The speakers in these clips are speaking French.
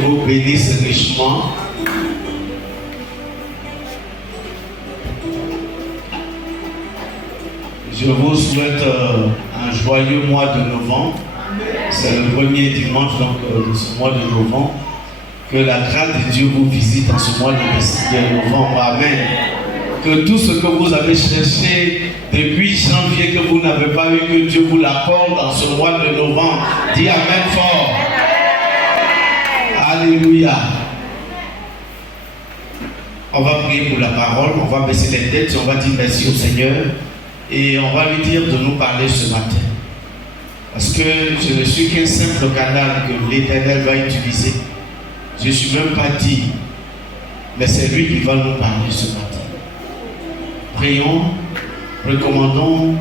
vous bénisse richement. Je vous souhaite un joyeux mois de novembre. C'est le premier dimanche de ce mois de novembre. Que la grâce de Dieu vous visite en ce mois de novembre. Amen. Que tout ce que vous avez cherché depuis janvier, que vous n'avez pas eu, que Dieu vous l'accorde en ce mois de novembre. Dis Amen fort. Alléluia. On va prier pour la parole, on va baisser les têtes, on va dire merci au Seigneur et on va lui dire de nous parler ce matin. Parce que je ne suis qu'un simple canal que l'Éternel va utiliser. Je ne suis même pas dit, mais c'est lui qui va nous parler ce matin. Prions, recommandons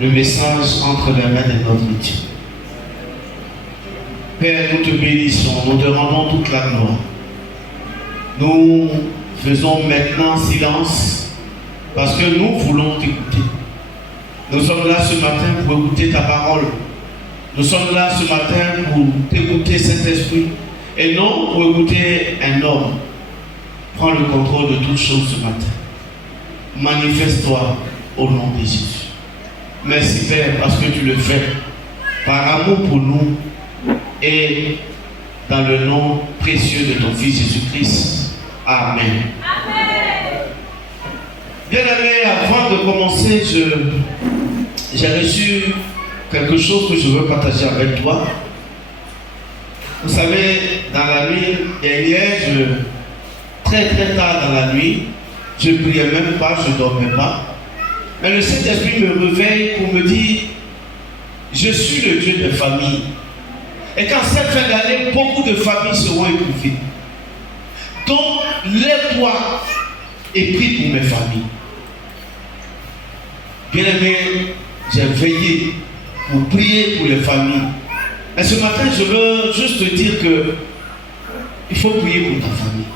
le message entre les mains de notre Dieu. Père, nous te bénissons, nous te rendons toute la gloire. Nous faisons maintenant silence parce que nous voulons t'écouter. Nous sommes là ce matin pour écouter ta parole. Nous sommes là ce matin pour t'écouter, Saint-Esprit, et non pour écouter un homme. Prends le contrôle de toutes choses ce matin. Manifeste-toi au nom de Jésus. Merci Père parce que tu le fais par amour pour nous et dans le nom précieux de ton Fils Jésus-Christ. Amen. Bien-aimé, avant de commencer, j'ai reçu quelque chose que je veux partager avec toi. Vous savez, dans la nuit dernière, très tard dans la nuit, je ne priais même pas, je ne dormais pas. Mais le Saint-Esprit me réveille pour me dire, je suis le Dieu des familles. Et quand cette fin d'année, beaucoup de familles seront éprouvées. Donc, lève-toi et prie pour mes familles. Bien-aimé, j'ai veillé pour prier pour les familles. Mais ce matin, je veux juste te dire que il faut prier pour ta famille.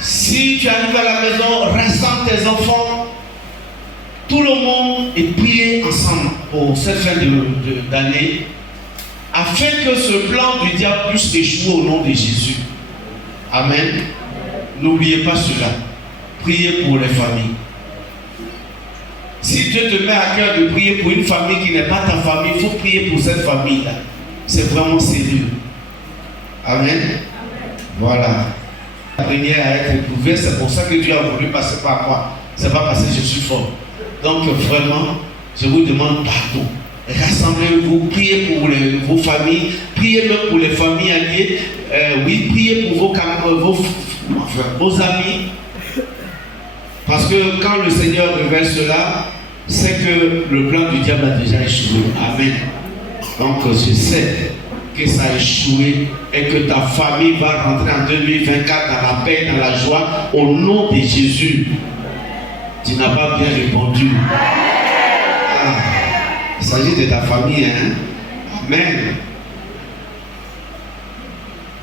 Si tu arrives à la maison, rassemble tes enfants, tout le monde, et priez ensemble pour cette fin d'année, afin que ce plan du diable puisse échouer au nom de Jésus. Amen. N'oubliez pas cela. Priez pour les familles. Si Dieu te met à cœur de prier pour une famille qui n'est pas ta famille, il faut prier pour cette famille-là. C'est vraiment sérieux. Amen. Voilà. La première à être éprouvée, c'est pour ça que Dieu a voulu passer par moi. C'est pas parce que je suis fort. Donc vraiment, je vous demande pardon. Rassemblez-vous, priez pour vos familles, priez même pour les familles alliées. Oui, priez pour vos amis. Parce que quand le Seigneur révèle cela, c'est que le plan du diable a déjà échoué. Amen. Donc je sais que ça a échoué et que ta famille va rentrer en 2024 dans la paix, dans la joie, au nom de Jésus. Tu n'as pas bien répondu. Il s'agit de ta famille, hein? Amen.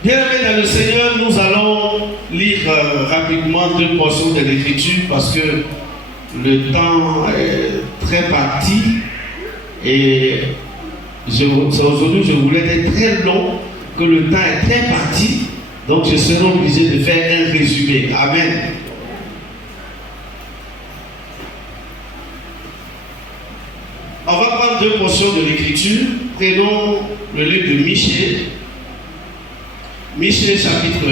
Bien-aimés dans le Seigneur, nous allons lire rapidement 2 portions de l'Écriture parce que le temps est très parti et aujourd'hui je voulais être très long, que le temps est très parti, donc je serai obligé de faire un résumé. Amen. On va prendre 2 portions de l'Écriture. Prenons le livre de Michée. Michée chapitre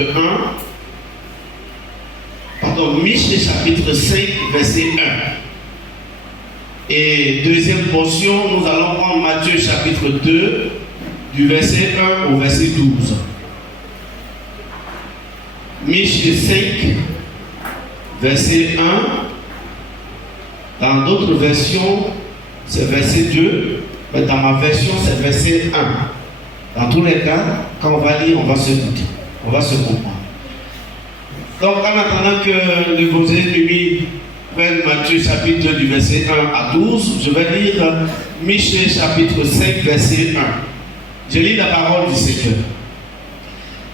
5, verset 1. Et deuxième portion, nous allons prendre Matthieu chapitre 2, du verset 1 au verset 12. Michée 5, verset 1. Dans d'autres versions, c'est verset 2, mais dans ma version, c'est verset 1. Dans tous les cas, quand on va lire, on va se goûter, on va se comprendre. Donc, en attendant que vos ennemis prennent Matthieu chapitre 2 du verset 1 à 12, je vais lire Michée chapitre 5, verset 1. Je lis la parole du Seigneur.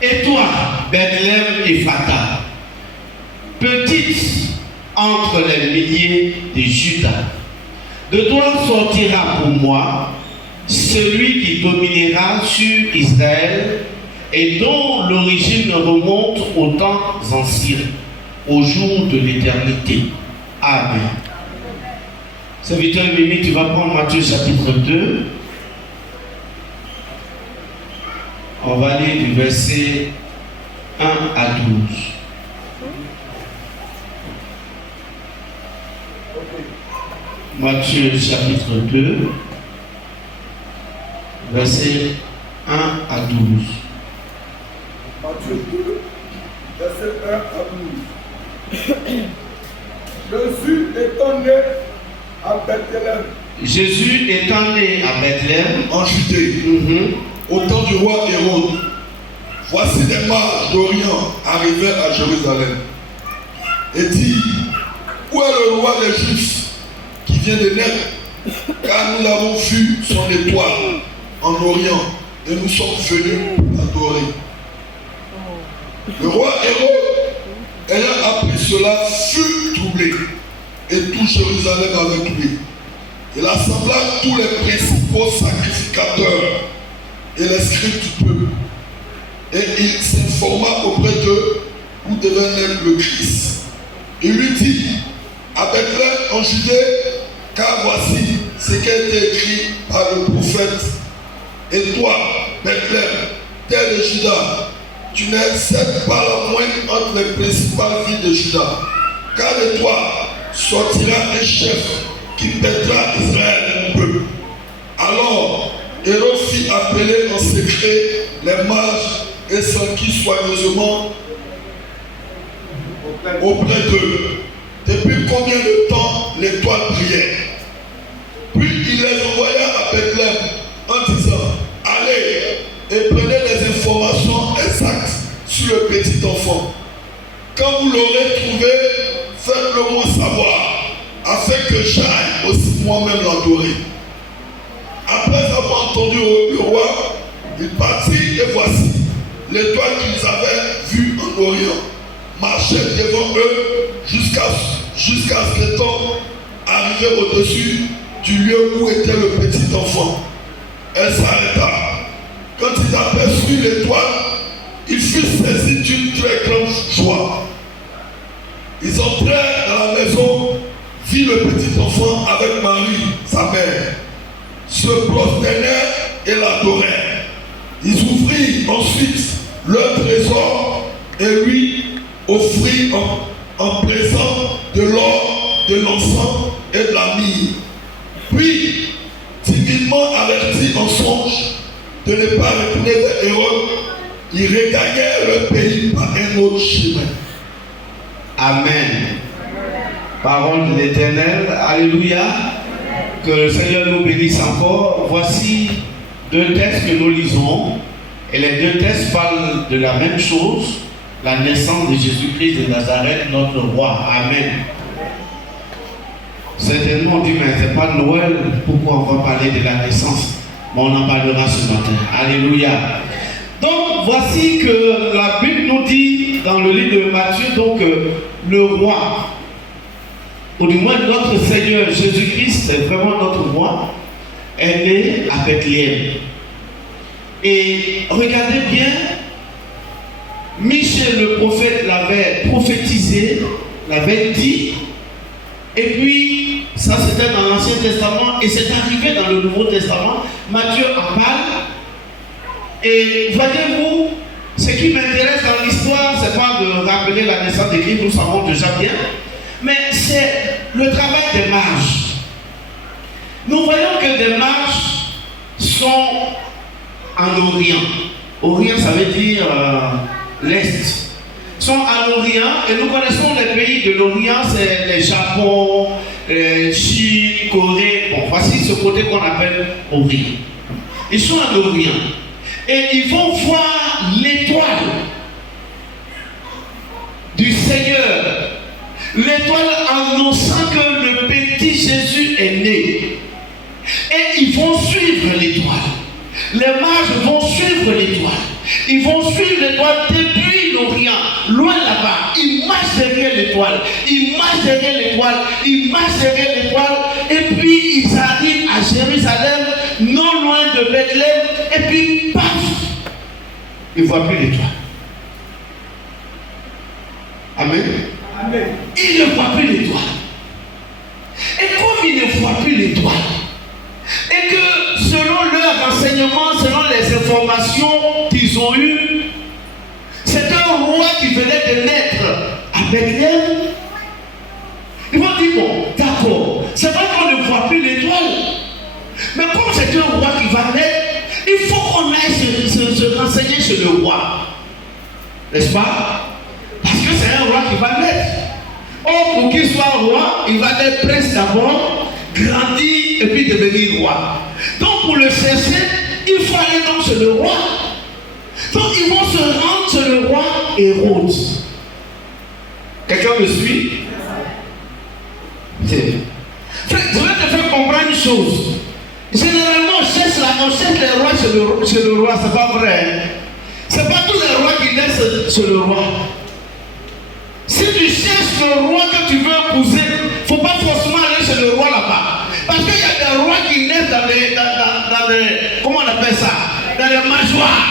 Et toi, Bethléem Ephrata, petite entre les milliers de Juda, de toi sortira pour moi celui qui dominera sur Israël et dont l'origine remonte aux temps anciens, au jour de l'éternité. Amen. Serviteur Mimi, tu vas prendre Matthieu chapitre 2. On va aller du verset 1 à 12. Matthieu chapitre 2, verset 1 à 12. Matthieu 2, verset 1 à 12. Jésus étant né à Bethléem. Jésus étant né à Bethléem, en Judée, au temps du roi Hérode, voici des mages d'Orient arrivèrent à Jérusalem et dit: où est le roi des Juifs qui vient de naître? Car nous l'avons vu son étoile en Orient et nous sommes venus l'adorer. Le roi Hérode, ayant appris cela, fut troublé et tout Jérusalem avec lui. Il assembla tous les principaux sacrificateurs et les scribes du peuple. Et il s'informa auprès d'eux où devait naître le Christ. Il lui dit: à Bethléem en Judée, car voici ce qui a été écrit par le prophète. Et toi, Bethléem, terre de Juda, tu n'es certes pas la moindre entre les principales villes de Juda, car de toi sortira un chef qui pètera Israël mon peuple. Alors, Hérode fit appeler en secret les mages et s'enquit soigneusement auprès d'eux. Depuis combien de temps l'étoile brillait? Puis il les envoya à Bethléem en disant: allez et prenez des informations exactes sur le petit enfant. Quand vous l'aurez trouvé, faites-le moi savoir, afin que j'aille aussi moi-même l'adorer. Après avoir entendu le roi, il partit et voici l'étoile qu'ils avaient vue en Orient marchait devant eux jusqu'à ce qu'étant arrivé au-dessus du lieu où était le petit enfant. Elle s'arrêta. Quand ils aperçurent l'étoile, ils furent saisis d'une très grande joie. Ils entrèrent dans la maison, virent le petit enfant avec Marie, sa mère, se prosternèrent et l'adorèrent. Ils ouvrirent ensuite leur trésor et lui offrirent en présent de l'or, de l'encens et de la myrrhe. Puis, divinement avertis en songe de ne pas retourner vers Hérode, ils regagnèrent leur pays par un autre chemin. Amen. Parole de l'Éternel. Alléluia. Que le Seigneur nous bénisse encore. Voici deux textes que nous lisons. Et les deux textes parlent de la même chose, la naissance de Jésus-Christ de Nazareth, notre roi. Amen. Certainement, on dit, mais c'est pas Noël, pourquoi on va parler de la naissance? Mais on en parlera ce matin. Alléluia. Donc, voici que la Bible nous dit dans le livre de Matthieu, donc, le roi, ou du moins notre Seigneur Jésus-Christ, c'est vraiment notre roi, est né à Bethléem. Et regardez bien, Michel le prophète l'avait prophétisé, l'avait dit, et puis ça c'était dans l'Ancien Testament et c'est arrivé dans le Nouveau Testament. Matthieu en parle. Et voyez-vous, ce qui m'intéresse dans l'histoire, c'est pas de rappeler la naissance de Christ, nous savons déjà bien, mais c'est le travail des mages. Nous voyons que des mages sont en Orient. Orient, ça veut dire l'Est. Sont en Orient et nous connaissons les pays de l'Orient, c'est le Japon, Chine, Corée. Bon, voici ce côté qu'on appelle Orient. Ils sont en Orient et ils vont voir l'étoile du Seigneur. L'étoile annonçant que le petit Jésus est né. Et ils vont suivre l'étoile. Les mages vont suivre l'étoile. Ils vont suivre l'étoile depuis l'Orient, loin là-bas. Ils marchent derrière l'étoile. Ils marchent derrière l'étoile. Ils marchent derrière l'étoile. Et puis ils arrivent à Jérusalem, non loin de Bethléem. Et puis, paf! il ne voit plus l'étoile. Amen. Amen. Il ne voit plus l'étoile. Et comme il ne voit plus l'étoile, et que selon leur renseignement, selon les informations qu'ils ont eues, c'est un roi qui venait de naître à Bethléem. Ils vont dire, bon, d'accord, c'est vrai qu'on ne voit plus l'étoile, mais comme c'est un roi qui va naître, il faut qu'on aille se renseigner chez le roi. N'est-ce pas? Parce que c'est un roi qui va naître. Or, pour qu'il soit roi, il va être prince d'abord, grandir et puis devenir roi. Donc, pour le chercher, il faut aller donc chez le roi. Donc, ils vont se rendre chez le roi Hérode. Quelqu'un me suit? Je vais te faire comprendre une chose. Généralement, on cherche les rois chez le roi, c'est pas vrai. Hein? C'est pas tous les rois qui naissent chez le roi. Si tu cherches le roi que tu veux épouser, il ne faut pas forcément aller chez le roi là-bas. Parce qu'il y a des rois qui naissent dans les comment on appelle ça? Dans les mâchoires.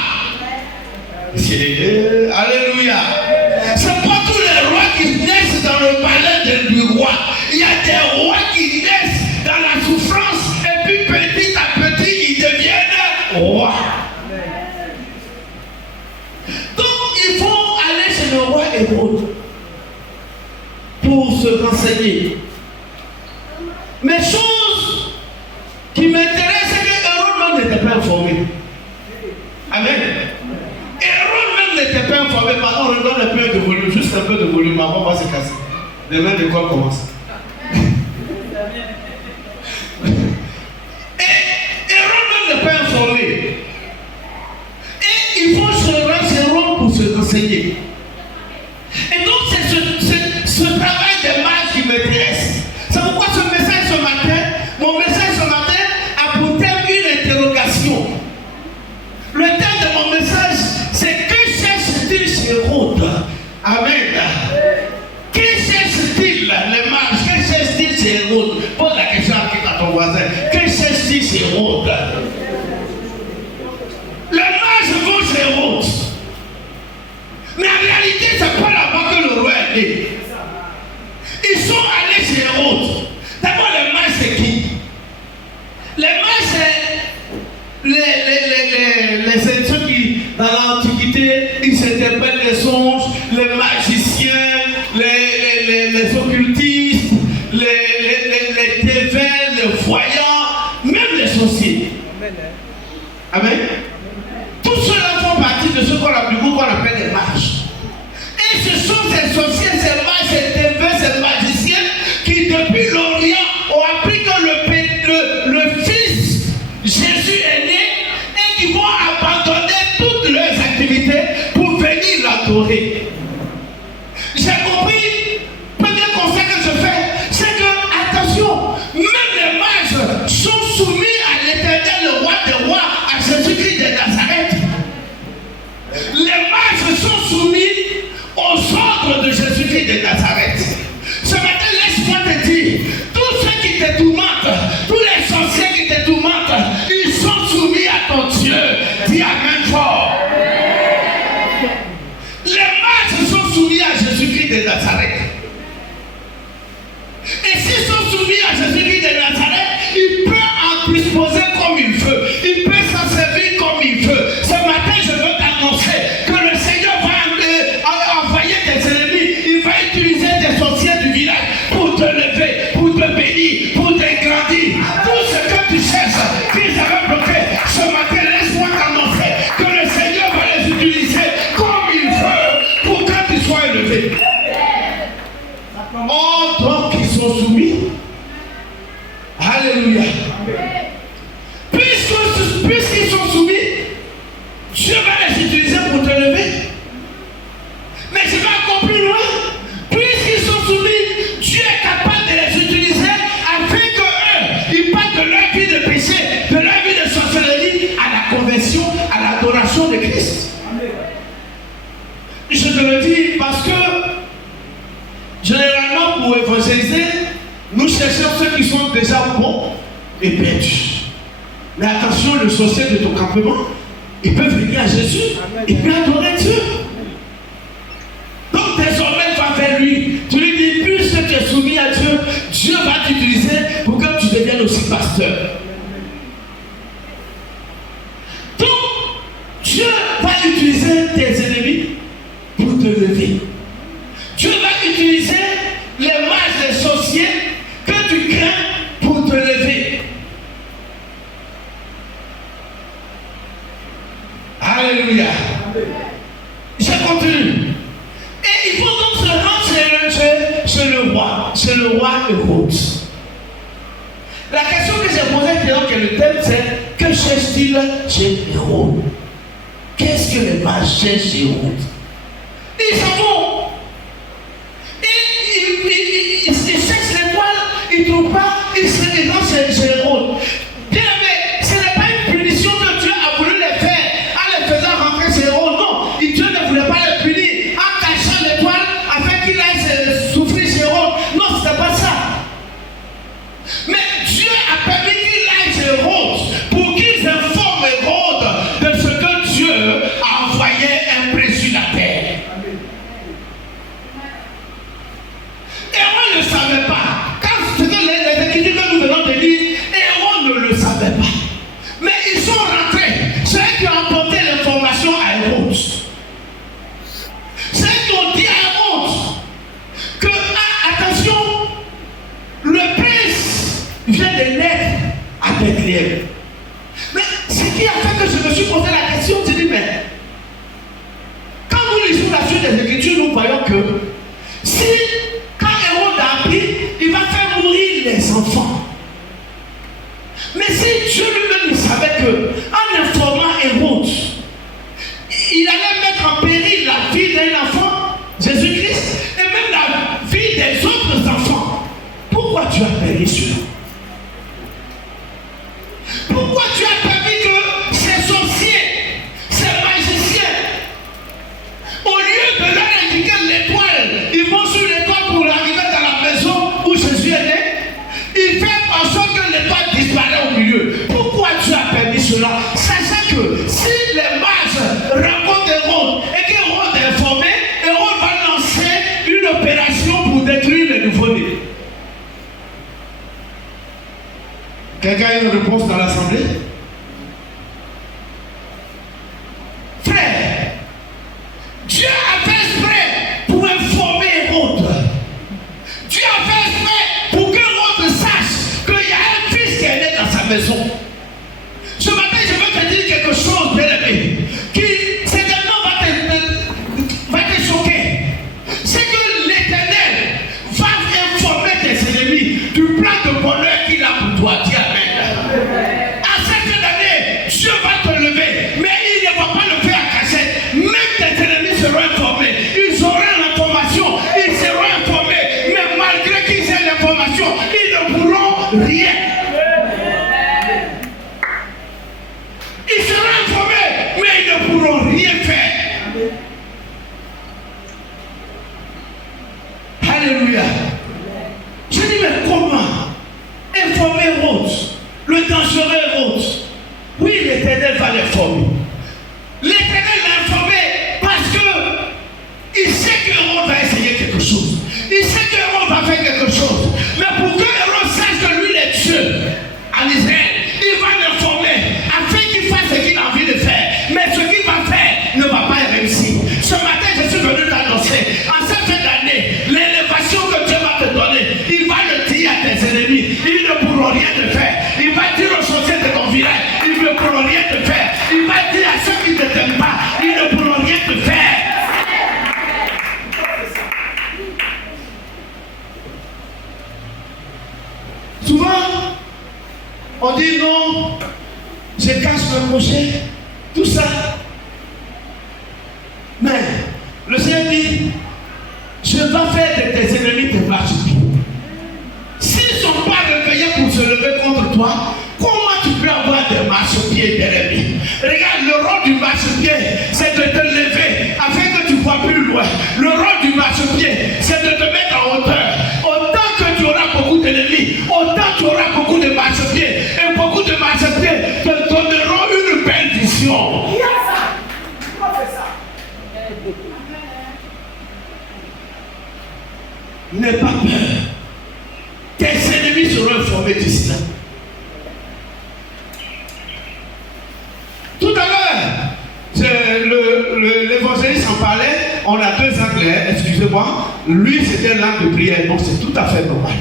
Alléluia. Ce n'est pas tous les rois qui naissent dans le palais du roi. Il y a des rois qui naissent dans la souffrance et puis petit à petit ils deviennent rois. Donc il faut aller chez le roi Hérode pour se renseigner. Mais chose qui m'intéresse, c'est que Hérode même n'était pas informé. Amen. Hérode même n'était pas informé. Pardon, on redonne un peu de volume, juste un peu de volume avant on va se casser. Demain l'école commence. Et Hérode même n'est pas informé. Et il faut se rendre chez Rome pour se renseigner. Et donc c'est ce travail de mages qui m'intéresse. C'est pourquoi ce message ce matin, mon message ce matin a pour thème une interrogation. Le thème de mon message, c'est que cherche-t-il chez Hérode? Amen. Que cherche-t-il les mages? Que cherche-t-il chez Hérode? Pose la question à ton voisin. Que cherche-t-il chez Hérode? Les mages vont chez Hérode. Mais en réalité, c'est pas là-bas que le roi est né. Ils sont allés chez Hérode. D'abord, les mages, c'est qui? Les mages, c'est les ceux qui, dans l'Antiquité, ils s'interprètent les songes, les magiciens, les occultistes, les dévins, les voyants, même les sorciers. Amen. Tous ceux-là font partie de ce qu'on appelle les mages. Et ce sont ces sorciers, ces mages, ces dévins, ces magiciens qui, depuis l'Orient, ont appris que le Fils Jésus est né et qui vont abandonner toutes leurs activités pour venir l'adorer. J'ai compris, premier conseil que je fais, c'est que, attention, même les mages sont soumis à l'Éternel, le roi des rois, à Jésus-Christ de Nazareth. Les mages sont soumis aux ordres de Jésus-Christ de Nazareth. Ce matin, laisse-moi te dire, tous ceux qui te tourmentent, tous les sorciers qui te tourmentent, ils sont soumis à ton Dieu. Dis Amen fort. Les mages sont soumis à Jésus-Christ de Nazareth. Et s'ils sont soumis à Jésus-Christ de Nazareth, il peut en disposer comme il veut. Il peut s'en servir comme il veut. Ce matin, je veux t'annoncer que le Seigneur va envoyer des ennemis. Il va utiliser des sorciers du village pour te lever, pour te bénir, pour t'agrandir. Tout ce que tu cherches, qu'ils avaient bloqué, ce matin, laisse-moi t'annoncer que le Seigneur va les utiliser comme il veut pour que tu sois élevé. Oh, donc ils sont soumis. Alléluia. Puisqu'ils sont soumis, Dieu va les utiliser pour te lever. Mais je vais encore plus loin. Puisqu'ils sont soumis, Dieu est capable de les utiliser afin qu'eux, ils partent de leur vie de péché, de leur vie de sorcellerie à la conversion, à l'adoration de Christ. Je te le dis parce que généralement pour évangéliser, nous cherchons ceux qui sont déjà bons et perdus. Mais attention, le sorcier de ton campement, il peut venir à Jésus, il peut adorer Dieu. Donc désormais, va vers lui. Tu lui dis, puisque tu es soumis à Dieu, Dieu va t'utiliser pour que tu deviennes aussi pasteur. Donc, Dieu va utiliser tes ennemis pour te lever. Dieu va utiliser les mages, les sorciers que tu crains pour te lever. Alléluia. Je continue. Et il faut donc se rendre chez le roi Hérode. La question que j'ai posée d'ailleurs que le thème c'est, que cherche-t-il chez Hérode? Qu'est-ce que les mages cherchent chez Hérode? Ils s'en vont. Ils cherchent l'étoile, ils ne trouvent pas, ils se rendent chez Hérode. Bien, mais ce n'est pas une punition que Dieu a voulu les faire en les faisant rentrer chez Hérode. Non, Dieu ne voulait pas les punir en cachant l'étoile afin qu'il aille souffrir chez Hérode. Non, ce n'était pas ça. Mais Dieu a permis qu'il aille chez Hérode pour qu'ils informent Hérode de ce que Dieu a envoyé imprès sur la terre. Hérode ne savait pas. Quand c'était les écritures que nous venons de lire, Hérode ne le savait pas. Mais ils sont rentrés. C'est eux qui ont apporté l'information à Hérode. C'est eux qui ont dit à Hérode que, attention, le prince vient de naître à Bethléem. Mais ce qui a fait que je me suis posé la question, je dis, mais quand nous lisons la suite des Écritures, nous voyons que si, quand Hérode a appris, il va faire mourir les enfants. Mais si Dieu lui-même savait que, en informant Hérode, il allait mettre en péril la vie d'un enfant, Jésus-Christ, et même la vie des autres enfants, pourquoi tu as permis cela? Pourquoi tu as permis que ces sorciers, ces magiciens, au lieu de leur indiquer l'étoile, ils vont sur l'étoile pour arriver dans la maison où Jésus est né, ils font en sorte que l'étoile disparaît au milieu. Pourquoi tu as permis cela? Sachant que si les mages rencontrent Hérode et qu'Hérode est informé, Hérode va lancer une opération pour détruire les nouveau-nés. Quelqu'un a une réponse dans l'assemblée? Frère, Dieu a fait exprès pour informer Hérode. Dieu a fait exprès pour que Hérode sache qu'il y a un fils qui est né dans sa maison. Ce matin, je veux te dire quelque chose, bien-aimé, qui certainement va te choquer. C'est que l'Éternel va informer tes ennemis du plan de bonheur qu'il a pour toi. Dis amen. À cette année, Dieu va te lever, mais il ne va pas le faire à cachette. Même tes ennemis seront informés. Ils auront l'information, ils seront informés. Mais malgré qu'ils aient l'information, ils ne pourront rien. Ils seront informés, mais ils ne pourront rien faire. Alléluia. Je dis, mais comment informer Hérode, le dangereux Hérode? Oui, l'Éternel va l'informer. L'Éternel l'a informé parce que il sait que Hérode va essayer quelque chose. Il sait que Hérode va faire quelque chose. Mais pour que Hérode sache que lui est Dieu en Israël, il va l'informer afin qu'il fasse ce qu'il a envie de faire. Mais ce qu'il va faire ne va pas réussir. Ce matin, je suis venu t'annoncer, en cette fin d'année, l'élévation que Dieu va te donner, il va le dire à tes ennemis. Ils ne pourront rien te faire. Il va dire aux sorciers de ton village, ils ne pourront rien te faire. Il va dire à ceux qui ne t'aiment pas, ils ne pourront rien te faire. Souvent, on dit non, je cache mes projets, tout ça. Mais le Seigneur dit, je vais faire de tes ennemis tes marchepieds. S'ils ne sont pas réveillés pour se lever contre toi, comment tu peux avoir des marchepieds d'ennemis? Regarde, le rôle du marchepied, c'est de te lever afin que tu vois plus loin. Le rôle du marchepied, c'est de te mettre en hauteur. Autant que tu auras beaucoup d'ennemis, autant tu auras beaucoup de marchepieds. Et beaucoup de marchepieds te donneront une belle vision. ennemis seront informés d'ici là. Tout à l'heure, l'évangéliste en parlait, on a deux angles, excusez-moi. Lui, c'était l'angle de prière, donc c'est tout à fait normal.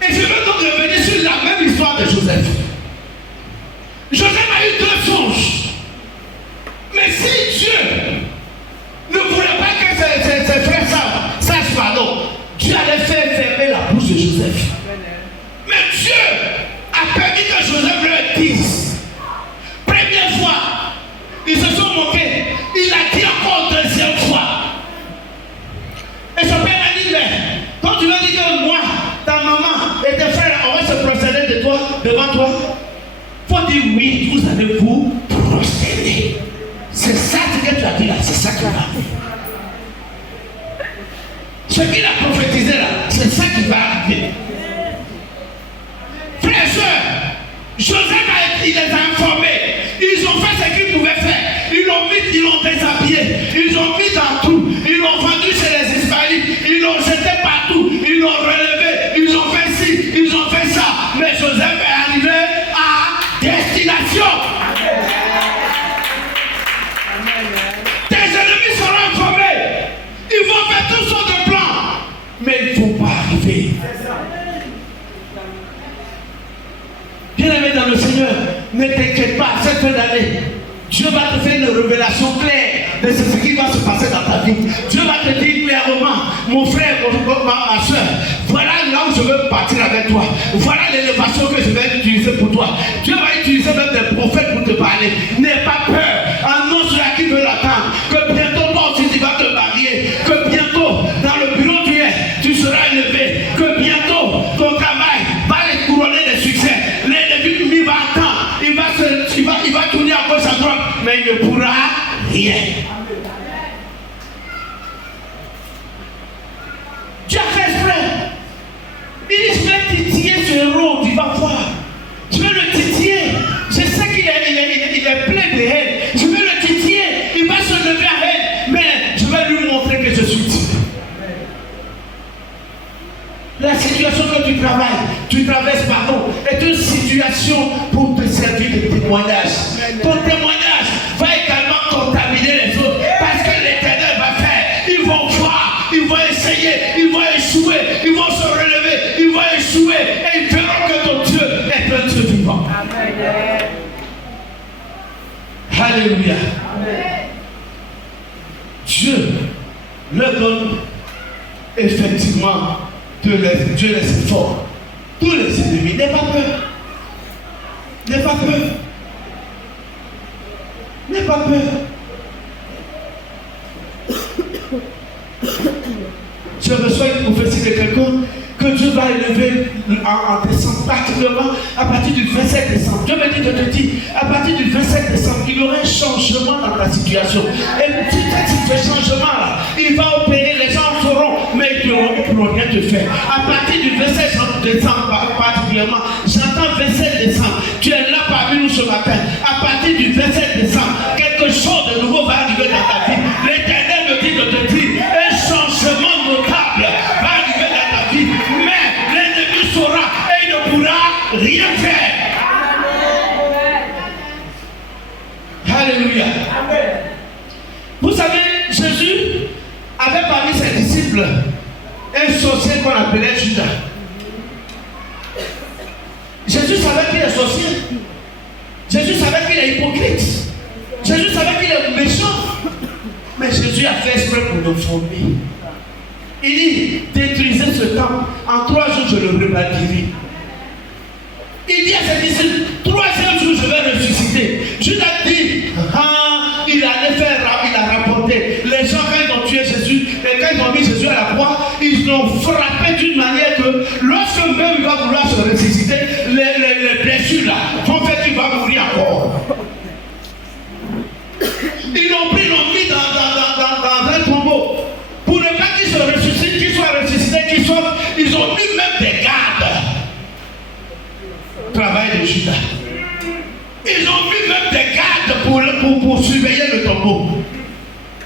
Et je veux donc revenir sur la même histoire de Joseph. Joseph a eu deux songes. Mais si Dieu ne voulait pas que ses frères sachent pardon, Dieu allait faire fermer la bouche de Joseph. Mais Dieu a permis que Joseph leur dise. Première fois, ils se sont moqués. Il a dit encore deuxième fois. Et son père a dit, mais quand tu vas dire que moi, ta maman et tes frères, on va se prosterner devant toi, il faut dire oui, vous allez vous prosterner. C'est ça ce que tu as dit là, c'est ça qui va arriver. Ce qu'il a prophétisé là, c'est ça qui va arriver. Frères et sœurs, Joseph il les a informés. Ils ont fait ce qu'ils pouvaient faire. Ils l'ont déshabillé. Ils l'ont mis dans tout. Ils l'ont vendu chez les Ismaélites. Ils l'ont jeté partout. Ils l'ont relevé. Ils ont fait ci. Ils ont fait ça. Mais Joseph est arrivé à destination. Tes ennemis seront informés. Ils vont faire toutes sortes de plans. Mais il ne faut pas arriver. Bien-aimé dans le Seigneur, ne t'inquiète pas, cette fin d'année, Dieu va te faire une révélation claire de ce qui va se passer dans ta vie. Dieu va te dire clairement, mon frère, ma soeur, voilà là où je veux partir avec toi. Voilà l'élévation que je vais utiliser pour toi. Dieu va utiliser même des prophètes pour te parler. N'aie pas peur. Annonce à qui veut l'attendre. Que bientôt toi aussi tu vas te marier. Que bientôt dans le bureau tu seras élevé. Que bientôt ton travail va les couronner de succès. Il va attendre, il va tourner à gauche à droite, mais il ne pourra rien. Tu as fait exprès. Il dit, je vais titiller ce héros, tu vas voir. Je vais le titiller. Je sais qu'il est plein de haine. Je vais le titiller. Il va se lever à haine, mais je vais lui montrer que je suis digne. La situation que tu traverses, est une situation pour te servir de témoignage. Ton témoignage va également contaminer les autres. Parce que l'Éternel va faire. Ils vont voir, ils vont essayer, ils vont échouer, ils vont se relever, ils vont échouer. Et ils verront que ton Dieu est un Dieu vivant. Amen. Alléluia. Amen. Dieu leur donne effectivement Dieu les informe. Tous les ennemis, n'aie pas peur. N'aie pas peur. N'aie pas peur. Je reçois une prophétie de quelqu'un que Dieu va élever en décembre, particulièrement à partir du 27 décembre. Dieu me dit de te dire, à partir du 27 décembre, il y aura un changement dans ta situation. Et ce changement là, il va opérer, les gens sauront, mais ils ne pourront rien te faire. À partir du 27 décembre, particulièrement, j'entends 27 décembre, tu es là parmi nous ce matin. À partir du 27 décembre, quelque chose de nouveau va arriver dans ta vie. L'Éternel me dit de te dire, un changement notable va arriver dans ta vie. Mais l'ennemi saura et il ne pourra rien faire. Alléluia. Vous savez, Jésus avait parmi ses disciples un sorcier qu'on appelait Judas. Jésus savait qu'il est sorcier. Jésus savait qu'il est hypocrite. Jésus savait qu'il est méchant. Mais Jésus a fait exprès pour nous former. Il dit, détruisez ce temple, en 3 jours je le rebâtirai. Il dit à ses disciples, 3e jour je vais ressusciter. Judas dit, il a rapporté. Les gens quand ils ont tué Jésus, et quand ils ont mis Jésus à la croix, ils l'ont frappé d'une manière que lorsque même il va vouloir se ressusciter, les blessures là vont faire qu'il va mourir encore. Ils l'ont pris, ils l'ont mis dans un tombeau. Pour ne pas qu'il se ressuscite, qu'il soit ressuscité, qu'il soit. Ils ont mis même des gardes. Travail de Judas. Ils ont mis même des gardes pour surveiller le tombeau.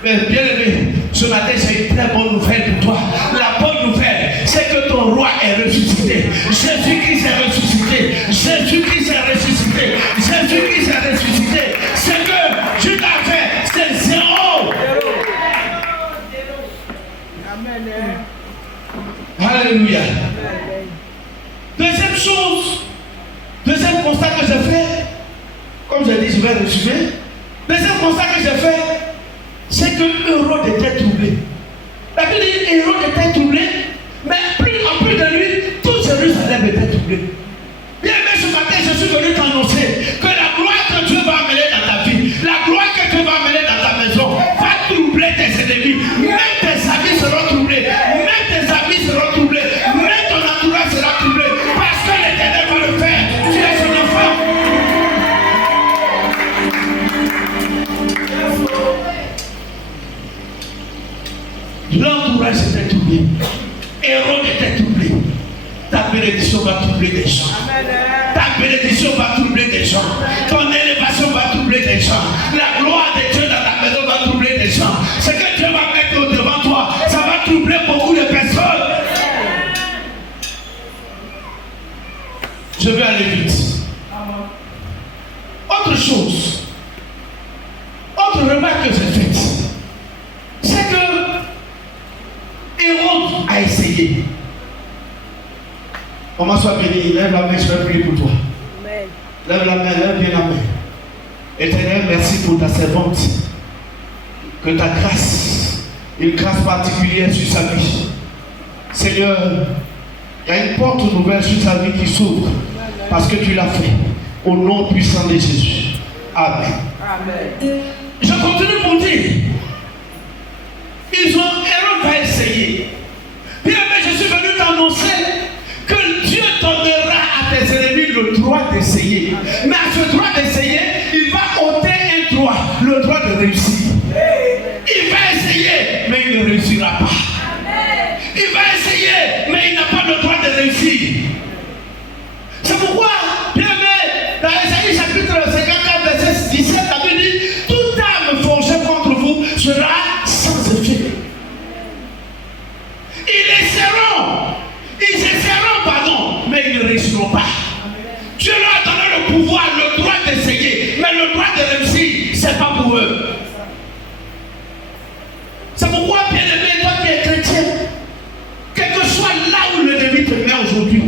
Mais bien aimé, ce matin j'ai une très bonne nouvelle pour toi. La bonne nouvelle, c'est que ton roi est ressuscité. Jésus-Christ Jésus-Christ est ressuscité. Jésus-Christ est ressuscité. Jésus-Christ est ressuscité. Ce que Dieu t'a fait, c'est zéro. Amen. Alléluia. Deuxième chose, deuxième constat que j'ai fait, comme j'ai dit, je vais résumer. Deuxième constat que j'ai fait, c'est que Hérode était troublé. La Bible dit Hérode était troublé, mais en plus de lui, tout Jérusalem était troublé. Bien aimé, ce matin, je suis venu t'annoncer que la gloire que Dieu va amener dans ta vie, la gloire que Dieu va amener dans ta maison, va troubler tes ennemis. Même tes amis seront troublés. Même tes amis seront troublés. Même ton entourage sera troublé. Parce que l'Éternel va le faire. Tu es son enfant. L'entourage était troublé. Hérode était troublé. Ta bénédiction va troubler des gens. Ta bénédiction va troubler des gens. Ton élévation va troubler des gens. La gloire de Dieu dans ta maison va troubler des gens. Ce que Dieu va mettre devant toi, ça va troubler beaucoup de personnes. Je vais aller vite. Autre chose. Autre remarque que j'ai faite, c'est que Hérode a essayé. Comment soit béni, lève la main, je vais prier pour toi. Amen. Lève la main, lève bien la main. Éternel, merci pour ta servante. Que ta grâce, une grâce particulière sur sa vie. Seigneur, il y a une porte nouvelle sur sa vie qui s'ouvre. Parce que tu l'as fait. Au nom puissant de Jésus. Amen. Amen. Je continue pour dire. Hérode va essayer. Bien, mais je suis venu t'annoncer que Dieu donnera à tes ennemis le droit d'essayer. Mais à ce droit d'essayer, il va ôter un droit, le droit de réussir. Il va essayer, mais il ne réussira pas. Il va essayer, mais il n'a pas le droit de réussir. C'est pourquoi, bien aimé, dans Ésaïe chapitre 54, verset 17, la Bible dit, toute âme forgée contre vous sera sans effet. Ils essaieront, pardon, mais ils ne réussiront pas. Dieu leur a donné le pouvoir, le droit d'essayer, mais le droit de réussir, c'est pas pour eux. C'est pourquoi, bien aimé, toi qui es chrétien, quel que soit là où l'ennemi te met aujourd'hui,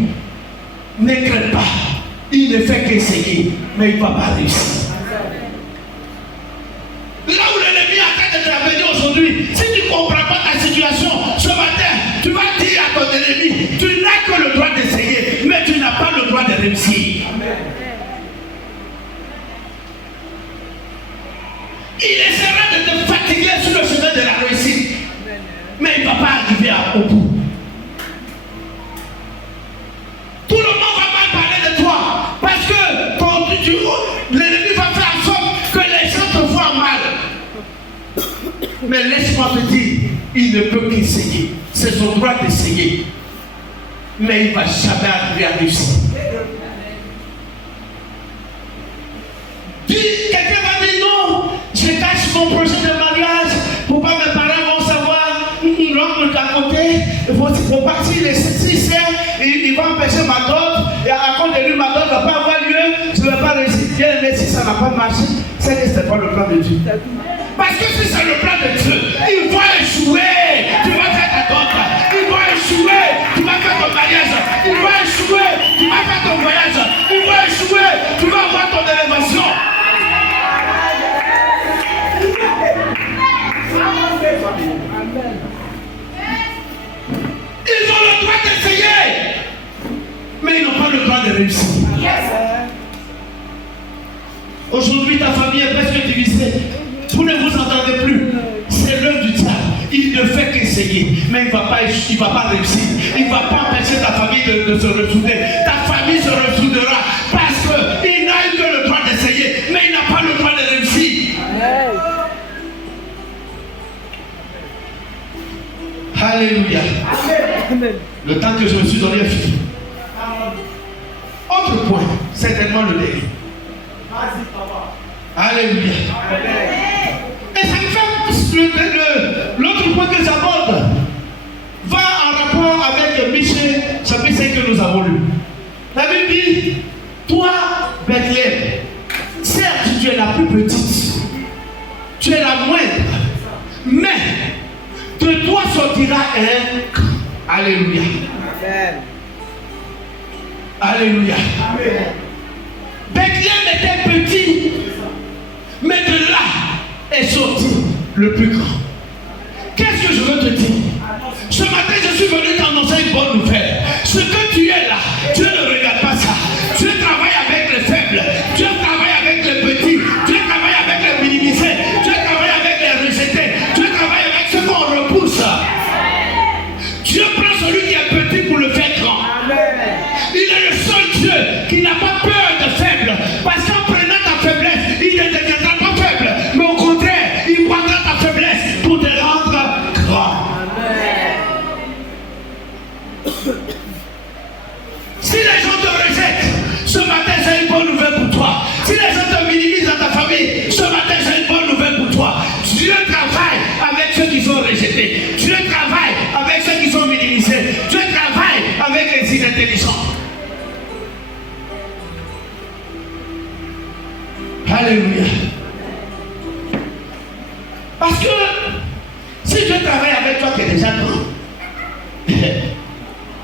ne crains pas. Il ne fait qu'essayer, mais il ne va pas réussir. Là où l'ennemi est en train de t'amener aujourd'hui, si tu ne comprends pas ta situation, ce matin, tu vas dire à ton ennemi, tu n'as que le droit d'essayer, mais tu n'as pas le droit de réussir. Amen. Il essaiera de te fatiguer sur le chemin de la réussite, mais il ne va pas arriver au bout. Tout le monde va mal parler de toi, parce que l'ennemi va faire en sorte que les gens te voient mal. Mais laisse-moi te dire, il ne peut qu'essayer. C'est son droit d'essayer. Mais il ne va jamais arriver à réussir. Quelqu'un va dire non, je cache mon projet de mariage pour pas mes parents vont savoir. L'homme d'à côté, il faut partir les 6 heures, il va empêcher ma dot, et à cause de lui, ma dot ne va pas avoir lieu, je ne vais pas réussir. Bien aimé, si ça n'a pas marché, c'est que ce n'est pas le plan de Dieu. Parce que si c'est le plan de Dieu, il va échouer. Tu vas faire ta dot, il va échouer. Tu vas faire ton mariage, il va échouer. Tu vas faire ton voyage, il va échouer. Tu vas avoir ton élévation. Ils ont le droit d'essayer, mais ils n'ont pas le droit de réussir. Aujourd'hui, ta famille est presque divisée. Vous ne vous entendez plus. C'est l'œuvre du diable. Il ne fait qu'essayer, mais il ne va pas réussir. Il ne va pas empêcher ta famille de se ressouder. Ta famille se ressoudera parce qu'il n'a eu que le droit d'essayer, mais il n'a pas le droit de réussir. Alléluia. Amen. Le temps que je me suis donné est fini. Autre point, certainement le dernier. Alléluia. Et ça me fait l'autre point que j'aborde va en rapport avec Michée, chapitre 5 que nous avons lu. La Bible dit, toi, Bethléem, certes tu es la plus petite, tu es la moindre, mais de toi sortira un. Alléluia. Amen. Alléluia. Amen. Bethléem était petit, mais de là est sorti le plus grand. Qu'est-ce que je veux te dire? Ce matin, je suis venu t'annoncer une bonne nouvelle. Ce que tu es là, Dieu ne regarde pas ça. Dieu travaille avec les faibles, Dieu travaille avec les petits, Dieu travaille avec les minimisés, Dieu travaille avec les rejetés, Dieu travaille avec ceux qu'on repousse. Dieu prend celui qui est petit pour le faire grand. Il est le seul Dieu qui n'a pas peur de faible, parce qu'en prenant ta faiblesse, il ne deviendra pas faible, mais au contraire, il prendra ta faiblesse pour te rendre grand. Si les gens te rejettent, ce matin c'est une bonne nouvelle pour toi. Si les gens te minimisent dans ta famille, ce matin c'est une bonne nouvelle pour toi. Dieu travaille avec ceux qui sont rejetés. Dieu travaille avec ceux qui sont minimisés. Dieu travaille avec les inintelligents. Alléluia. Parce que si Dieu travaille avec toi, tu es déjà grand.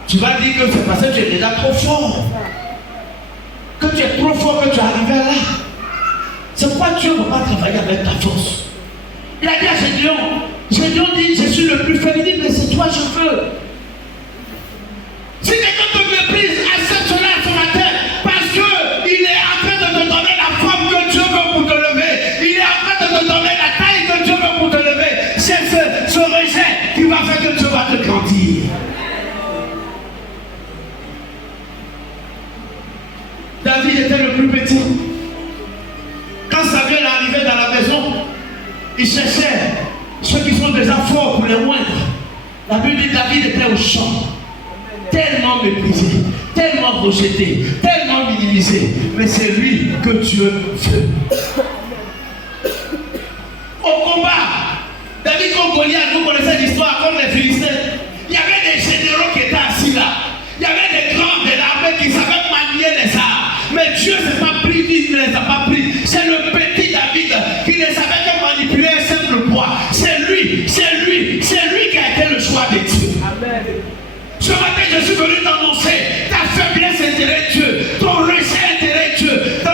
Tu vas dire que c'est parce que tu es déjà trop fort. Que tu es trop fort, que tu es arrivé là. C'est pourquoi Dieu ne va pas travailler avec ta force. Il a dit à Gédéon, Gédéon dit, je suis le plus faible. Il dit, mais c'est toi, je veux. Si quelqu'un te méprise, accepte cela ce matin, parce qu'il est en train de te donner la forme que Dieu veut pour te lever. Il est en train de te donner la taille que Dieu veut pour te lever. C'est ce rejet qui va faire que Dieu va te grandir. David était le plus petit. Quand Samuel est arrivé dans la maison, il cherchait ceux qui sont déjà forts pour les moindres. La Bible dit que David était au champ, tellement méprisé, tellement rejeté, tellement minimisé. Mais c'est lui que Dieu veut. Au combat, David contre Goliath, vous connaissez l'histoire comme les Philistins. Il y avait des généraux qui étaient assis là. Il y avait des grands de l'armée qui savaient manier les armes. Mais Dieu ne s'est pas pris, il ne les a pas pris. C'est le petit David qui ne savait que manipuler un simple poids. C'est lui qui a été le choix de Dieu. Amen. Ce matin, je suis venu t'annoncer, ta faiblesse intéresse Dieu, ton rejet intéresse Dieu, ta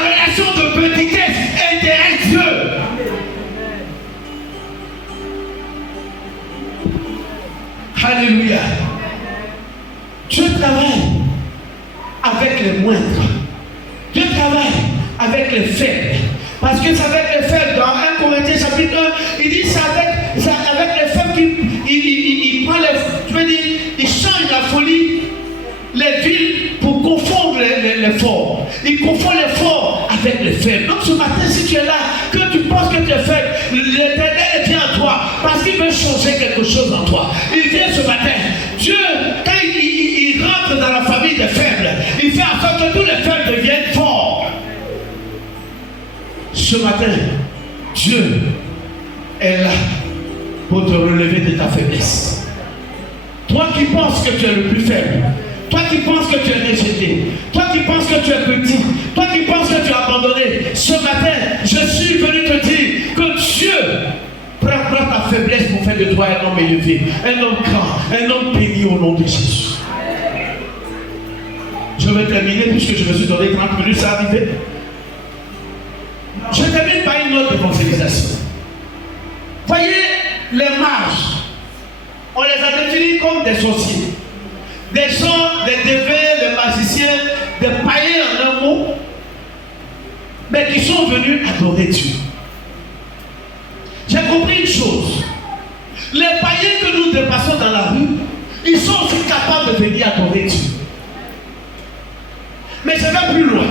relation de petitesse intéresse Dieu. Amen. Alléluia. Dieu travaille avec les moindres. Dieu travaille avec les faibles. Parce que c'est avec les faibles. Dans 1 Corinthiens chapitre 1, il dit c'est avec les faibles qu'il prend il change la folie, les villes pour confondre les forts. Il confond les forts avec les faibles. Donc ce matin, si tu es là, que tu penses que tu es faible, l'Éternel vient à toi parce qu'il veut changer quelque chose en toi. Il vient ce matin. Dieu, quand il rentre dans la famille des faibles, il fait en sorte que tous les faibles deviennent forts. Ce matin, Dieu est là pour te relever de ta faiblesse. Toi qui penses que tu es le plus faible, toi qui penses que tu es rejeté, toi qui penses que tu es petit, toi qui penses que tu es abandonné, ce matin, je suis venu te dire que Dieu prendra ta faiblesse pour faire de toi un homme élevé, un homme grand, un homme béni au nom de Jésus. Je vais terminer puisque je me suis donné 30 minutes, ça arrive. Je termine par une autre évangélisation. Voyez, les mages, on les a définis comme des sorciers. Des gens, des dévers, des magiciens, des païens en un mot, mais qui sont venus adorer Dieu. J'ai compris une chose. Les païens que nous dépassons dans la rue, ils sont aussi capables de venir adorer Dieu. Mais je vais plus loin.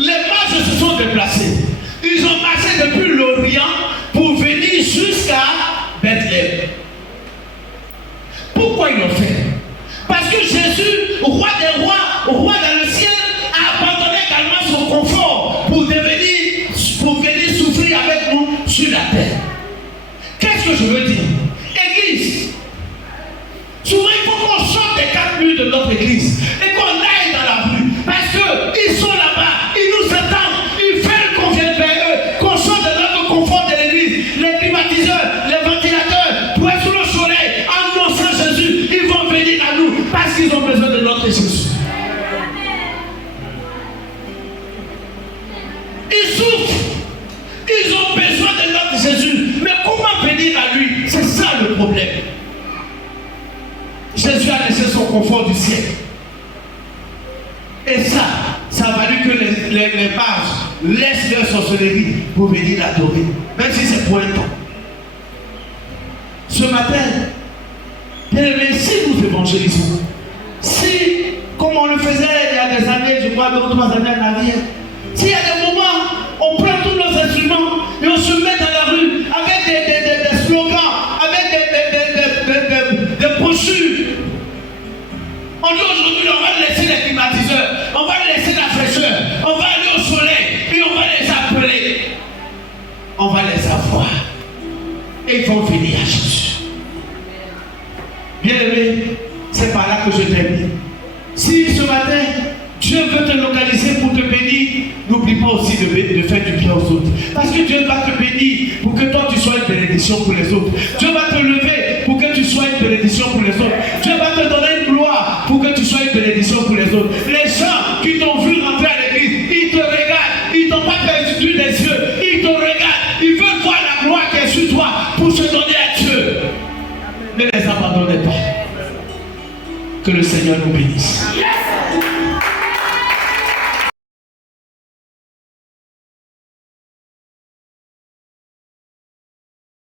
Les mages se sont déplacés. Ils ont marché depuis l'Orient pour venir jusqu'à Bethléem. Pourquoi ils l'ont fait? Parce que Jésus, roi des rois, roi dans le ciel, a abandonné également son confort pour venir souffrir avec nous sur la terre. Qu'est-ce que je veux dire? Église, souvent il faut qu'on sorte des 4 murs de de notre église et qu'on aille dans la rue. Parce qu'ils sont là-bas, ils nous attendent, ils veulent qu'on vienne vers eux, qu'on sorte de notre confort de l'église, les climatiseurs, les ventilateurs, pour être sous le soleil, annonçant Jésus, ils vont venir à nous parce qu'ils ont besoin de notre Jésus. Ils souffrent, ils ont besoin de notre Jésus, mais comment venir à lui? C'est ça le problème. Jésus a laissé son confort du ciel. Et ça a valu que les mages laissent leur sorcellerie pour venir l'adorer, même si c'est pour un temps. Ce matin, bien aimé, si nous évangélisons, si, comme on le faisait il y a des années, je crois 2 ou 3 années en arrière, s'il y a des moments, on prend tous nos instruments et on se met dans la rue avec des slogans, avec des brochures. On dit aujourd'hui, on va laisser les climatiseurs, on va laisser la fraîcheur, on va aller au soleil et on va les appeler. On va les avoir. Et ils vont venir à Jésus. Bien aimé, c'est par là que je termine. Si ce matin, Dieu veut te localiser pour te bénir, n'oublie pas aussi de faire du bien aux autres. Parce que Dieu va te bénir pour que toi tu sois une bénédiction pour les autres. Dieu va te lever pour que tu sois une bénédiction pour les autres. Dieu va te donner une gloire pour que tu sois une bénédiction pour les autres. Les gens qui t'ont vu rentrer à l'église, ils te regardent, ils t'ont pas perdu des yeux, ils te regardent, ils veulent voir la gloire qui est sur toi pour se donner à Dieu. Ne les abandonnez pas. Que le Seigneur nous bénisse.